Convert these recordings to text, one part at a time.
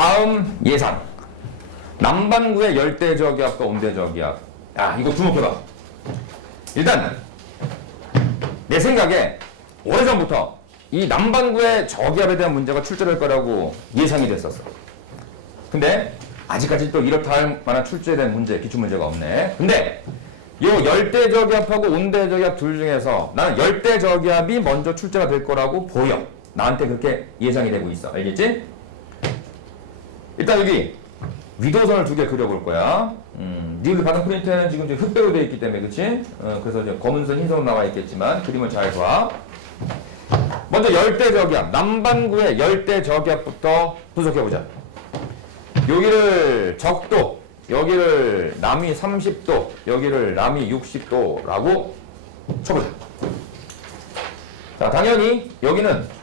다음 예상. 남반구의 열대저기압과 온대저기압. 야, 이거 주목해봐. 일단 내 생각에 오래전부터 이 남반구의 저기압에 대한 문제가 출제될 거라고 예상이 됐었어. 근데 아직까지 또 이렇다 할 만한 출제에 대한 문제, 기출문제가 없네. 근데 요 열대저기압하고 온대저기압 둘 중에서 나는 열대저기압이 먼저 출제가 될 거라고 보여. 나한테 그렇게 예상이 되고 있어. 알겠지? 일단 여기 위도선을 두 개 그려볼 거야. 니들 받은 프린트에는 지금 흑백으로 되어 있기 때문에, 그치? 그래서 이제 검은 선, 흰 선으로 나와 있겠지만, 그림을 잘 봐. 먼저 열대저기압, 남반구의 열대저기압부터 분석해보자. 여기를 적도, 여기를 남위 30도, 여기를 남위 60도라고 쳐보자. 자, 당연히 여기는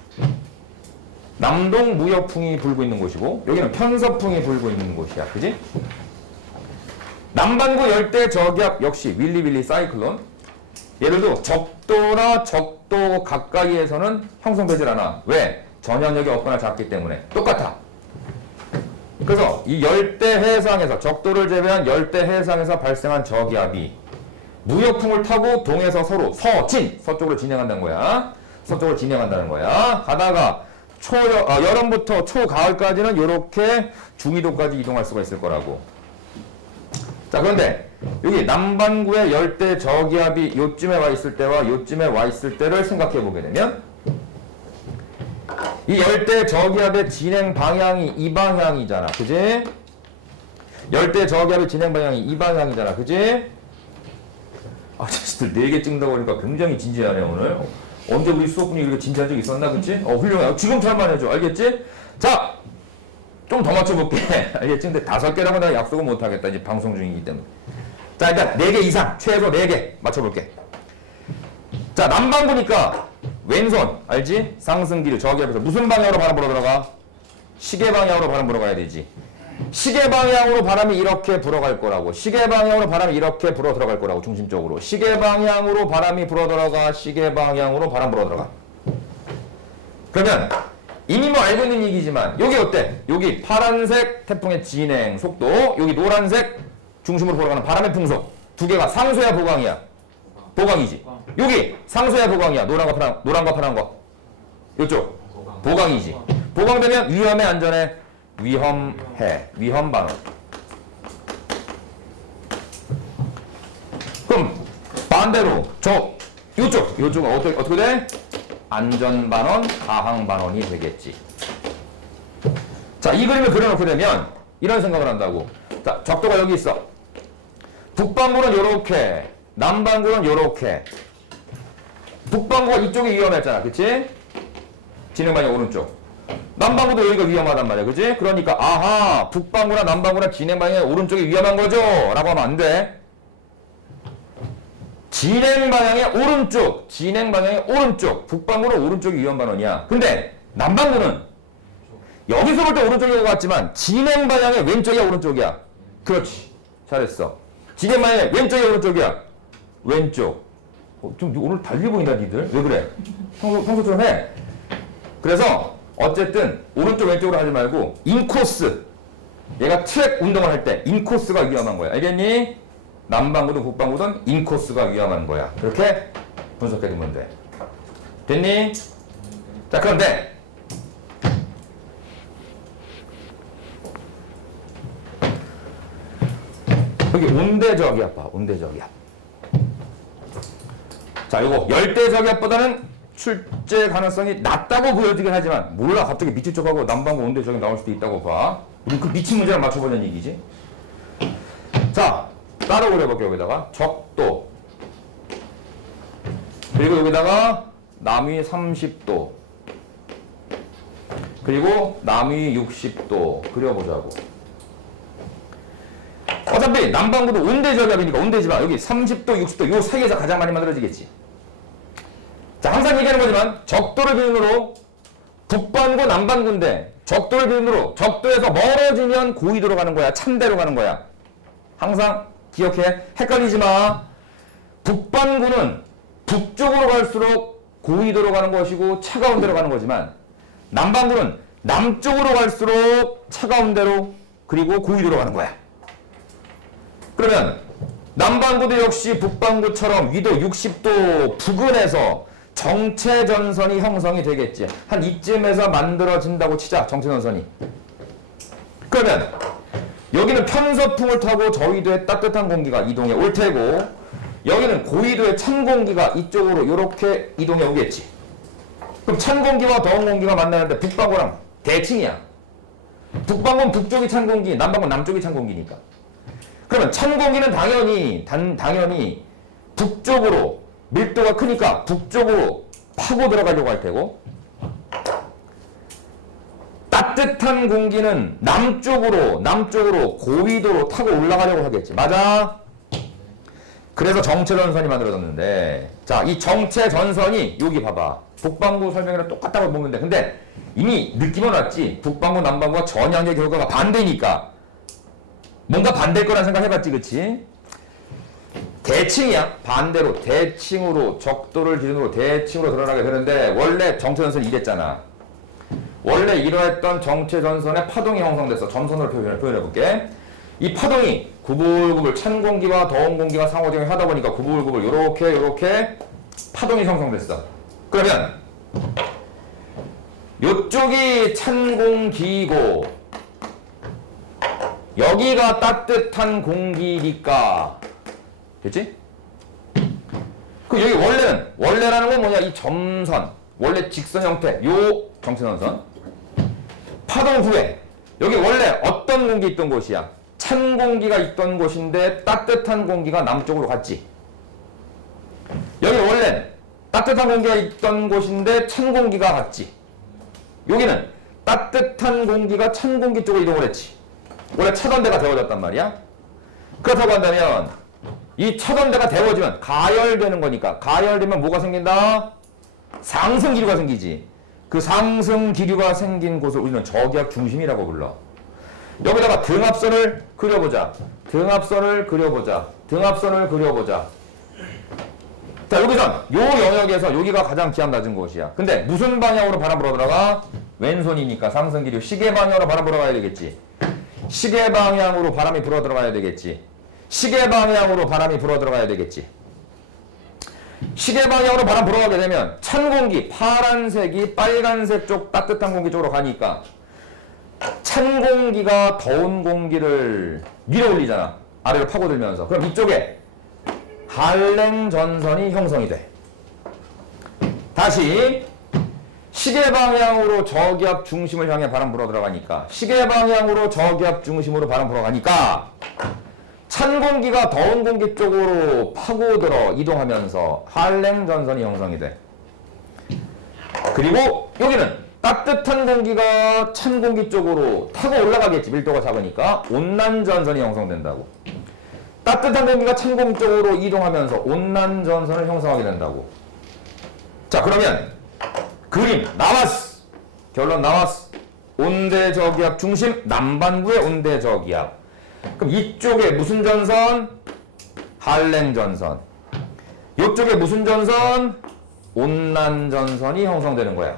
남동 무역풍이 불고 있는 곳이고 여기는 편서풍이 불고 있는 곳이야. 그지? 남반구 열대 저기압 역시 윌리윌리 사이클론. 예를 들어 적도나 적도 가까이에서는 형성되질 않아. 왜? 전향력이 없거나 작기 때문에. 똑같아. 그래서 이 열대 해상에서 적도를 제외한 열대 해상에서 발생한 저기압이 무역풍을 타고 동에서 서로 서쪽으로 진행한다는 거야. 서쪽으로 진행한다는 거야. 가다가 여름부터 초가을까지는 이렇게 중위도까지 이동할 수가 있을 거라고. 자, 그런데 여기 남반구의 열대 저기압이 요쯤에 와 있을 때와 요쯤에 와 있을 때를 생각해 보게 되면 이 열대 저기압의 진행 방향이 이 방향이잖아. 그지? 열대 저기압의 진행 방향이 이 방향이잖아. 그지? 아, 자식들 4개 찍는다고 하니까 굉장히 진지하네, 오늘. 언제 우리 수업분이 이렇게 진지한 적 있었나, 그치? 훌륭해. 지금처럼만 해줘. 알겠지? 자! 좀 더 맞춰볼게. 알겠지? 근데 5개라고 내가 약속은 못하겠다. 이제 방송 중이기 때문에. 자, 일단 4개 이상. 최소 4개 맞춰볼게. 자, 남반구니까 왼손. 알지? 상승기류 저기압에서 무슨 방향으로 바람 불어 들어가? 시계 방향으로 바람 불어 가야 되지. 시계 방향으로 바람이 이렇게 불어갈 거라고. 시계 방향으로 바람이 이렇게 불어 들어갈 거라고. 중심적으로. 시계 방향으로 바람이 불어 들어가. 시계 방향으로 바람 불어 들어가. 그러면 이미 뭐 알고 있는 얘기지만 여기 어때? 여기 파란색 태풍의 진행 속도, 여기 노란색 중심으로 불어가는 바람의 풍속. 두 개가 상수야 보강이야? 보강이지. 여기 상수야 보강이야? 노란과 파란 거. 이쪽 보강이지. 보강되면 위험해 안전해? 위험해. 위험 반원. 그럼 반대로 요쪽은 어떻게 돼? 안전 반원, 가항 반원이 되겠지. 자, 이 그림을 그려놓게 되면 이런 생각을 한다고. 자, 적도가 여기 있어. 북반구는 요렇게, 남반구는 요렇게. 북반구가 이쪽이 위험했잖아. 그치? 진행 방향 오른쪽. 남반구도 여기가 위험하단 말이야. 그지? 그러니까 아하, 북반구나 남반구나 진행 방향의 오른쪽이 위험한 거죠? 라고 하면 안 돼. 진행 방향의 오른쪽. 북반구는 오른쪽이 위험 반원이야. 근데 남반구는 여기서 볼 때 오른쪽인 것 같지만 진행 방향의 왼쪽이야, 오른쪽이야? 그렇지. 잘했어. 진행 방향의 왼쪽이야, 오른쪽이야? 왼쪽. 좀 오늘 달리 보인다, 니들. 왜 그래? 평소처럼 해. 그래서 어쨌든 오른쪽 왼쪽으로 하지 말고 인코스, 얘가 트랙 운동을 할 때 인코스가 위험한 거야. 알겠니? 남반구든 북반구든 인코스가 위험한 거야. 그렇게 분석해두면 돼. 됐니? 자, 그런데 여기 온대저기압 봐. 온대저기압. 자, 요거 열대저기압보다는 출제 가능성이 낮다고 보여지긴 하지만 몰라. 갑자기 미칠 쪽하고 남반구 온대저기압 나올 수도 있다고 봐. 우리 그 미친 문제를 맞춰보자는 얘기지. 자, 따로 그려볼게요. 여기다가 적도, 그리고 여기다가 남위 30도, 그리고 남위 60도 그려보자고. 어차피 남반구도 온대저기압이니까 온대지만 여기 30도, 60도 요 사이에서 가장 많이 만들어지겠지. 자, 항상 얘기하는 거지만 적도를 기준으로 북반구, 남반구인데 적도를 기준으로 적도에서 멀어지면 고위도로 가는 거야? 찬대로 가는 거야? 항상 기억해. 헷갈리지 마. 북반구는 북쪽으로 갈수록 고위도로 가는 것이고 차가운 데로 가는 거지만 남반구는 남쪽으로 갈수록 차가운 데로 그리고 고위도로 가는 거야. 그러면 남반구도 역시 북반구처럼 위도 60도 부근에서 정체전선이 형성이 되겠지. 한 이쯤에서 만들어진다고 치자, 정체전선이. 그러면 여기는 편서풍을 타고 저위도에 따뜻한 공기가 이동해 올 테고, 여기는 고위도의 찬 공기가 이쪽으로 이렇게 이동해 오겠지. 그럼 찬 공기와 더운 공기가 만나는데 북반구랑 대칭이야. 북반구는 북쪽이 찬 공기, 남반구는 남쪽이 찬 공기니까. 그러면 찬 공기는 당연히 북쪽으로, 밀도가 크니까 북쪽으로 파고 들어가려고 할 테고, 따뜻한 공기는 남쪽으로 고위도로 타고 올라가려고 하겠지. 맞아? 그래서 정체전선이 만들어졌는데, 자, 이 정체전선이 여기 봐봐. 북반구 설명이랑 똑같다고 보면 돼. 근데 이미 느낌은 왔지. 북반구, 남반구가 전향의 결과가 반대니까 뭔가 반대일 거란 생각 해봤지, 그치? 대칭이야. 반대로 대칭으로, 적도를 기준으로 대칭으로 드러나게 되는데, 원래 정체전선이 이랬잖아. 원래 이러했던 정체전선의 파동이 형성됐어. 점선으로 표현해볼게. 이 파동이 구불구불 찬 공기와 더운 공기가 상호작용을 하다 보니까 구불구불 요렇게 파동이 형성됐어. 그러면 요쪽이 찬 공기고 여기가 따뜻한 공기니까, 됐지? 그 여기 원래라는 건 뭐냐? 이 점선, 원래 직선 형태, 요 정체전선 파동 후에 여기 원래 어떤 공기 있던 곳이야? 찬 공기가 있던 곳인데 따뜻한 공기가 남쪽으로 갔지. 여기 원래 따뜻한 공기가 있던 곳인데 찬 공기가 갔지. 여기는 따뜻한 공기가 찬 공기 쪽으로 이동을 했지. 원래 차던 데가 데워졌단 말이야. 그렇다고 한다면 이 차던 데가 데워지면 가열되는 거니까, 가열되면 뭐가 생긴다? 상승 기류가 생기지. 그 상승 기류가 생긴 곳을 우리는 저기압 중심이라고 불러. 여기다가 등압선을 그려보자. 자, 여기선 요 영역에서 여기가 가장 기압 낮은 곳이야. 근데 무슨 방향으로 바람 불어 들어가? 왼손이니까 상승 기류 시계 방향으로 바람 불어가야 되겠지. 시계 방향으로 바람이 불어 들어가야 되겠지. 시계 방향으로 바람 불어가게 되면 찬 공기, 파란색이 빨간색 쪽 따뜻한 공기 쪽으로 가니까 찬 공기가 더운 공기를 밀어 올리잖아. 아래로 파고들면서. 그럼 이쪽에 한랭 전선이 형성이 돼. 다시 시계 방향으로 저기압 중심을 향해 바람 불어 들어가니까, 시계 방향으로 저기압 중심으로 바람 불어 가니까 찬 공기가 더운 공기 쪽으로 파고들어 이동하면서 한랭 전선이 형성이 돼. 그리고 여기는 따뜻한 공기가 찬 공기 쪽으로 타고 올라가겠지. 밀도가 작으니까 온난 전선이 형성된다고. 따뜻한 공기가 찬 공기 쪽으로 이동하면서 온난 전선을 형성하게 된다고. 자, 그러면 그림 나왔어. 결론 나왔어. 온대저기압 중심, 남반구의 온대저기압. 그럼 이쪽에 무슨 전선? 한랭 전선. 이쪽에 무슨 전선? 온난 전선이 형성되는 거야.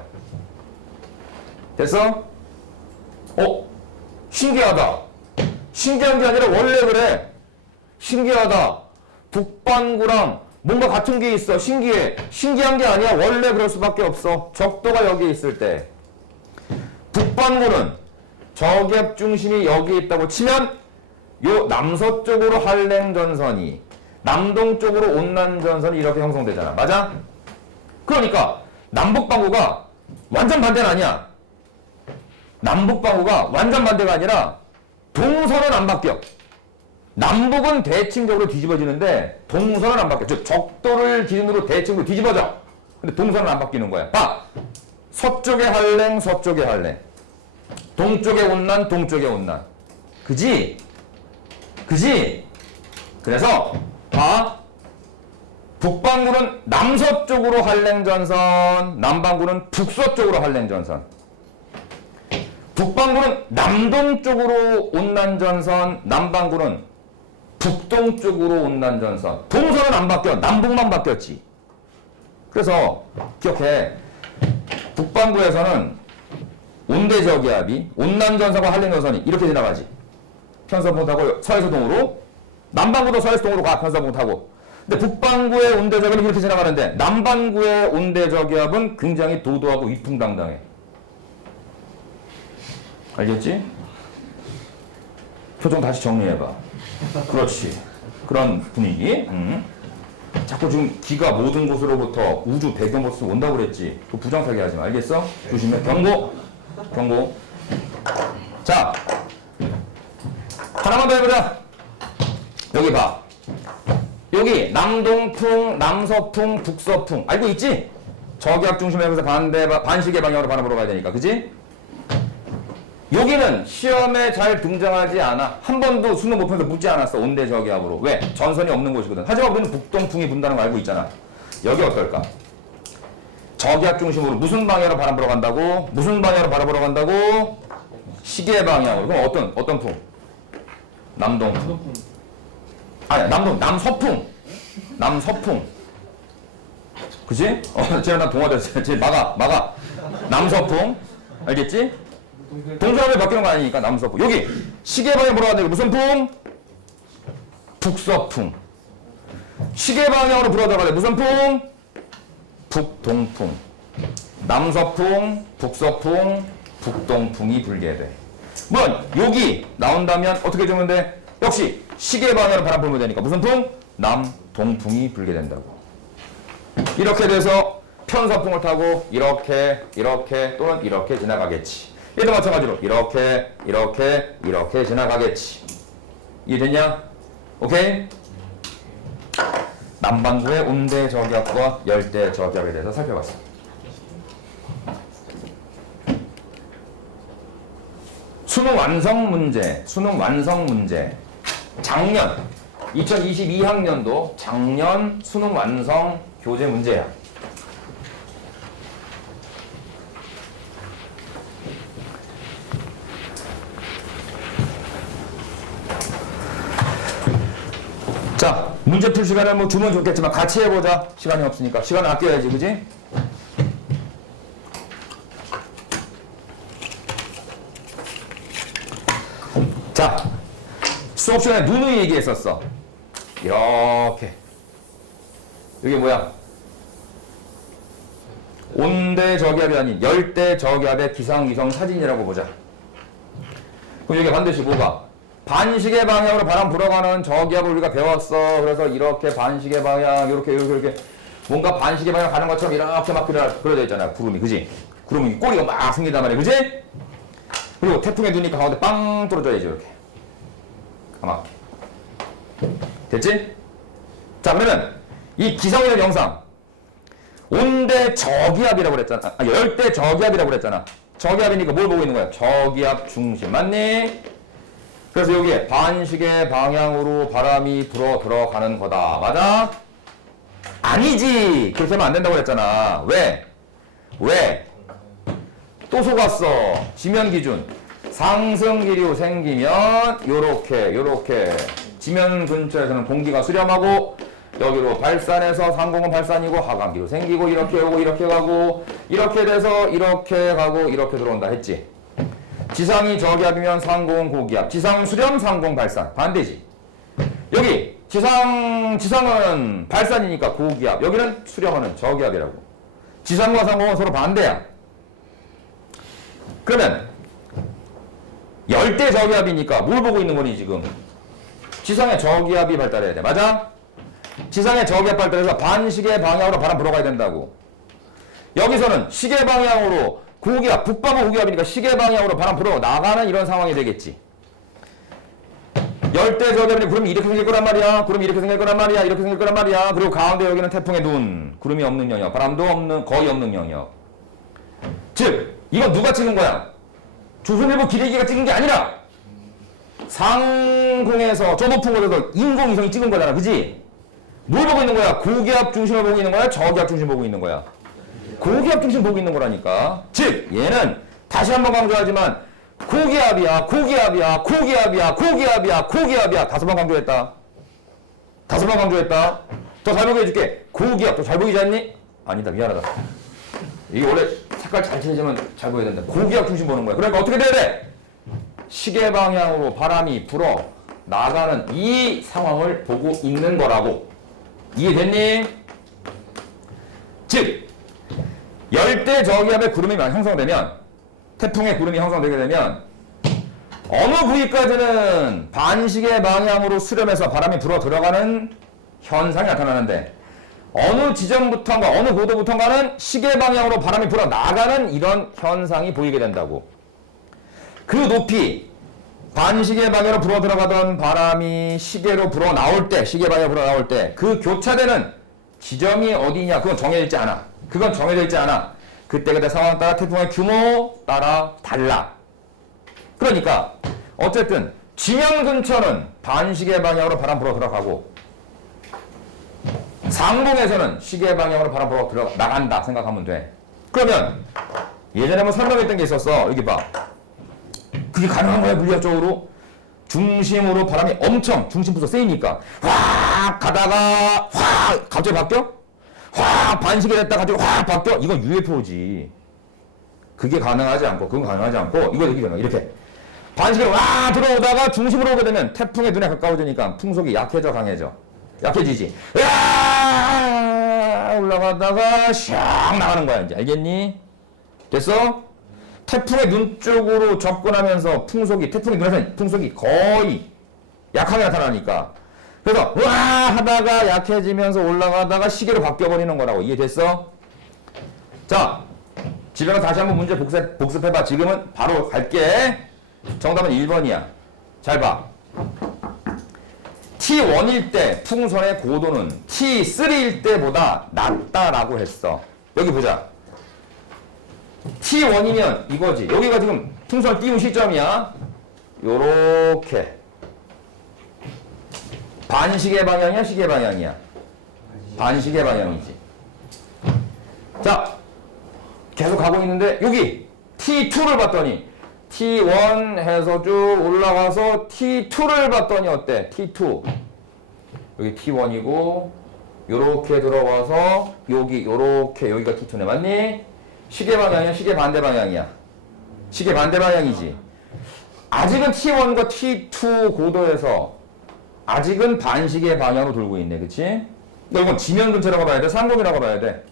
됐어? 신기하다. 신기한 게 아니라 원래 그래. 신기하다. 북반구랑 뭔가 같은 게 있어. 신기해. 신기한 게 아니야. 원래 그럴 수밖에 없어. 적도가 여기 있을 때. 북반구는 저기압 중심이 여기 있다고 치면 요 남서쪽으로 한랭 전선이, 남동쪽으로 온난 전선이 이렇게 형성되잖아. 맞아? 그러니까 남북반구가 완전 반대는 아니야. 남북반구가 완전 반대가 아니라 동서는 안 바뀌어. 남북은 대칭적으로 뒤집어지는데 동서는 안 바뀌어. 즉 적도를 기준으로 대칭으로 뒤집어져. 근데 동서는 안 바뀌는 거야. 봐. 서쪽에 한랭, 서쪽에 한랭. 동쪽에 온난, 동쪽에 온난. 그지? 그래서 봐. 북반구는 남서쪽으로 한랭 전선, 남반구는 북서쪽으로 한랭 전선. 북반구는 남동쪽으로 온난 전선, 남반구는 북동쪽으로 온난 전선. 동서는 안 바뀌어. 남북만 바뀌었지. 그래서 기억해. 북반구에서는 온대저기압이 온남전선과 한랭전선이 이렇게 지나가지. 편서풍 타고 서해서동으로. 남반구도 서해서동으로 가, 편서풍 타고. 근데 북반구의 온대저기압은 이렇게 지나가는데 남반구의 온대저기압은 굉장히 도도하고 위풍당당해. 알겠지? 표정 다시 정리해봐. 그렇지. 그런 분위기. 자꾸 지금 기가 모든 곳으로부터 우주 배경모습 온다고 그랬지. 그 부정타기 하지 마. 알겠어? 조심해. 경고. 경고. 자, 하나만 더 해보자. 여기 봐. 여기 남동풍, 남서풍, 북서풍. 알고 있지? 저기압 중심에서 반시계 방향으로 바라보러 가야 되니까. 그지? 여기는 시험에 잘 등장하지 않아. 한 번도 수능 목표에서 묻지 않았어. 온대 저기압으로. 왜? 전선이 없는 곳이거든. 하지만 우리는 북동풍이 분다는 거 알고 있잖아. 여기 어떨까? 저기압 중심으로 무슨 방향으로 바람 불어 간다고? 무슨 방향으로 바람 불어 간다고? 시계 방향으로. 그럼 어떤 풍? 남동풍. 아니, 남서풍. 남서풍. 그치? 쟤는 동화됐어. 쟤 막아. 남서풍. 알겠지? 동서남이 바뀌는 거 아니니까 남서풍. 여기 시계 방향 보러 가는데 무슨 풍? 북서풍. 시계 방향으로 불어 들어가는데 무슨 풍? 북동풍. 남서풍, 북서풍, 북동풍이 불게 돼. 물론 여기 나온다면 어떻게 주면 돼? 역시 시계 방향으로 바람 불면 되니까 무슨 풍? 남동풍이 불게 된다고. 이렇게 돼서 편서풍을 타고 이렇게 또는 이렇게 지나가겠지. 얘도 마찬가지로 이렇게 지나가겠지. 이해됐냐? 오케이? 남반구의 온대 저기압과 열대 저기압에 대해서 살펴봤어. 수능 완성 문제. 작년 2022학년도 작년 수능 완성 교재 문제야. 자, 문제 풀 시간을 뭐 주면 좋겠지만 같이 해보자. 시간이 없으니까. 시간 아껴야지, 그지? 자, 수업 시간에 누누이 얘기했었어. 이렇게. 이게 뭐야? 온대 저기압이 아닌 열대 저기압의 기상위성 사진이라고 보자. 그럼 여기 반드시 뭐가? 반시계 방향으로 바람 불어가는 저기압을 우리가 배웠어. 그래서 이렇게 반시계 방향, 이렇게 뭔가 반시계 방향 가는 것처럼 이렇게 막 그려져 있잖아. 구름이, 그지? 구름이 꼬리가 막 생긴단 말이야, 그지? 그리고 태풍의 눈이 가운데 빵 떨어져야지, 이렇게. 까맣게. 됐지? 자, 그러면 이 기상위성 영상 온대 저기압이라고 그랬잖아. 열대 저기압이라고 그랬잖아. 저기압이니까 뭘 보고 있는 거야? 저기압 중심. 맞니? 그래서 여기에 반시계 방향으로 바람이 불어 들어가는 거다. 맞아? 아니지. 그렇게 하면 안 된다고 그랬잖아. 왜? 또 속았어. 지면 기준. 상승 기류 생기면 요렇게 지면 근처에서는 공기가 수렴하고 여기로 발산해서 상공은 발산이고 하강기로 생기고 이렇게 오고 이렇게 가고 이렇게 돼서 이렇게 가고 이렇게 들어온다 했지. 지상이 저기압이면 상공은 고기압. 지상 수렴, 상공 발산. 반대지. 여기 지상은 발산이니까 고기압. 여기는 수렴하는 저기압이라고. 지상과 상공은 서로 반대야. 그러면 열대 저기압이니까 뭘 보고 있는 거니 지금? 지상의 저기압이 발달해야 돼. 맞아? 지상의 저기압 발달해서 반시계 방향으로 바람 불어가야 된다고. 여기서는 시계 방향으로 고기압, 북방구 고기압이니까 시계 방향으로 바람 불어 나가는 이런 상황이 되겠지. 열대 저기압이 구름이 이렇게 생길 거란 말이야. 구름이 이렇게 생길 거란 말이야. 이렇게 생길 거란 말이야. 그리고 가운데 여기는 태풍의 눈. 구름이 없는 영역. 바람도 거의 없는 영역. 즉, 이거 누가 찍은 거야? 조선일보 기레기가 찍은 게 아니라 상공에서 저 높은 곳에서 인공위성이 찍은 거잖아. 그지? 뭘 보고 있는 거야? 고기압 중심을 보고 있는 거야? 저기압 중심 보고 있는 거야? 고기압 중심 보고 있는 거라니까. 즉 얘는 다시 한번 강조하지만 고기압이야. 다섯 번 강조했다. 더 잘 보게 해줄게. 고기압. 더 잘 보이지 않니? 아니다. 미안하다. 이게 원래 색깔 잘 칠해주면 잘 보여야 된다. 고기압 중심 보는 거야. 그러니까 어떻게 돼야 돼? 시계 방향으로 바람이 불어 나가는 이 상황을 보고 있는 거라고. 이해됐니? 즉 열대 저기압의 구름이 형성되면, 태풍의 구름이 형성되게 되면 어느 부위까지는 반시계 방향으로 수렴해서 바람이 불어 들어가는 현상이 나타나는데, 어느 지점부터인가 어느 고도부터인가는 시계 방향으로 바람이 불어 나가는 이런 현상이 보이게 된다고. 그 높이, 반시계 방향으로 불어 들어가던 바람이 시계로 불어 나올 때, 시계 방향으로 불어 나올 때 그 교차되는 지점이 어디냐, 그건 정해져 있지 않아. 그건 정해져 있지 않아. 그때 상황 따라 태풍의 규모 따라 달라. 그러니까 어쨌든 지면 근처는 반시계 방향으로 바람 불어 들어가고, 상공에서는 시계 방향으로 바람 불어 들어 나간다 생각하면 돼. 그러면 예전에 한번 설명했던 게 있었어. 여기 봐. 그게 가능한 거야, 물리학적으로? 중심으로 바람이 엄청 중심 부서 세이니까 확 가다가 확 갑자기 바뀌어? 확 반시계 됐다 갑자기 확 바뀌어? 이건 UFO지. 그게 가능하지 않고, 그건 가능하지 않고, 이거 이렇게 반시계로 와 들어오다가 중심으로 오게 되면 태풍의 눈에 가까워지니까 풍속이 약해져, 강해져? 약해지지. 야 올라가다가 샥 나가는 거야. 이제 알겠니? 됐어? 태풍의 눈 쪽으로 접근하면서 태풍의 눈에서 풍속이 거의 약하게 나타나니까, 그래서 와 하다가 약해지면서 올라가다가 시계로 바뀌어버리는 거라고. 이해됐어? 자, 집에 가서 다시 한번 문제 복습해봐. 지금은 바로 갈게. 정답은 1번이야. 잘 봐. T1일 때 풍선의 고도는 T3일 때보다 낮다라고 했어. 여기 보자. T1이면 이거지. 여기가 지금 풍선을 띄운 시점이야. 요렇게. 반시계 방향이야, 시계 방향이야? 반시계 방향이지. 자, 계속 가고 있는데 여기 T2를 봤더니 T1 해서 쭉 올라가서 T2를 봤더니 어때? T2. 여기 T1이고 요렇게 들어와서 여기 요렇게 여기가 T2네. 맞니? 시계 방향이야, 시계 반대 방향이야? 시계 반대 방향이지. 아직은 T1과 T2 고도에서 아직은 반시계 방향으로 돌고 있네. 그치? 이건 지면 근처라고 봐야 돼? 상공이라고 봐야 돼?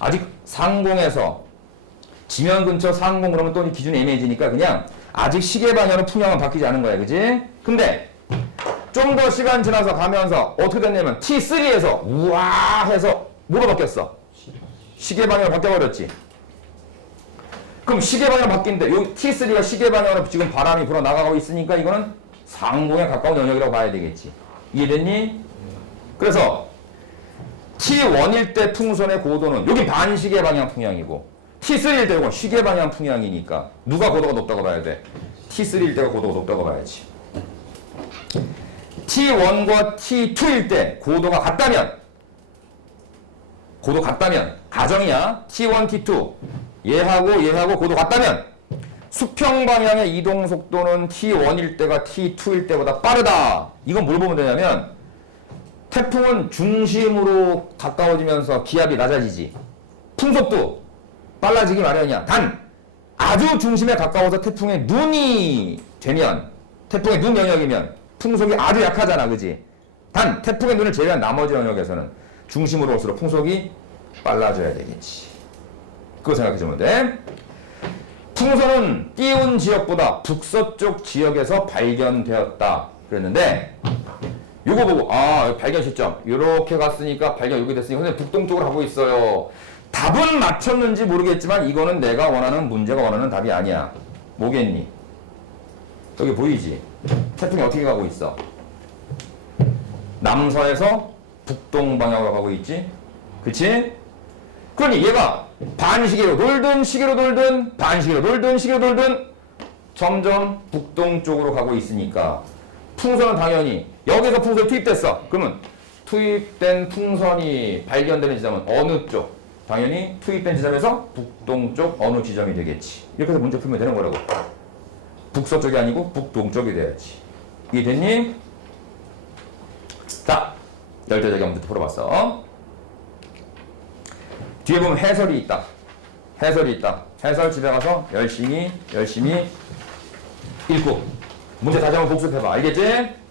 아직 상공에서 지면 근처 상공 그러면 또 기준이 애매해지니까 그냥 아직 시계 방향으로 풍향은 바뀌지 않은 거야. 그치? 근데 좀 더 시간 지나서 가면서 어떻게 됐냐면 T3에서 우와 해서 뭐로 바뀌었어? 시계 방향으로 바뀌어버렸지. 그럼 시계 방향 바뀐데 요 T3가 시계 방향으로 지금 바람이 불어 나가고 있으니까 이거는 상공에 가까운 영역이라고 봐야 되겠지. 이해됐니? 그래서 T1일 때 풍선의 고도는 여기 반시계 방향 풍향이고, T3일 때 이건 시계 방향 풍향이니까 누가 고도가 높다고 봐야 돼? T3일 때가 고도가 높다고 봐야지. T1과 T2일 때 고도가 같다면 가정이야. T1, T2 얘하고 고도 같다면 수평 방향의 이동 속도는 T1일 때가 T2일 때보다 빠르다. 이건 뭘 보면 되냐면 태풍은 중심으로 가까워지면서 기압이 낮아지지. 풍속도 빨라지기 마련이야. 단 아주 중심에 가까워서 태풍의 눈이 되면, 태풍의 눈 영역이면 풍속이 아주 약하잖아. 그지? 단 태풍의 눈을 제외한 나머지 영역에서는 중심으로 올수록 풍속이 빨라져야 되겠지. 그거 생각해주면 돼. 풍선은 띄운 지역보다 북서쪽 지역에서 발견되었다 그랬는데, 요거 보고 발견 시점 요렇게 갔으니까 발견 여기 됐으니까 근데 북동쪽으로 가고 있어요. 답은 맞췄는지 모르겠지만 이거는 내가 원하는, 문제가 원하는 답이 아니야. 뭐겠니? 여기 보이지? 태풍이 어떻게 가고 있어? 남서에서 북동 방향으로 가고 있지? 그치? 그러니 얘가 반시계로 돌든 시계로 돌든 반시계로 돌든 시계로 돌든 점점 북동쪽으로 가고 있으니까 풍선은 당연히 여기서 풍선이 투입됐어. 그러면 투입된 풍선이 발견되는 지점은 어느 쪽? 당연히 투입된 지점에서 북동쪽 어느 지점이 되겠지. 이렇게 해서 문제 풀면 되는 거라고. 북서쪽이 아니고 북동쪽이 돼야지. 이해됐니? 자, 열대적인 문제 풀어봤어. 뒤에 보면 해설이 있다. 해설이 있다. 해설 집에 가서 열심히 읽고 문제 다시 한번 복습해봐. 알겠지?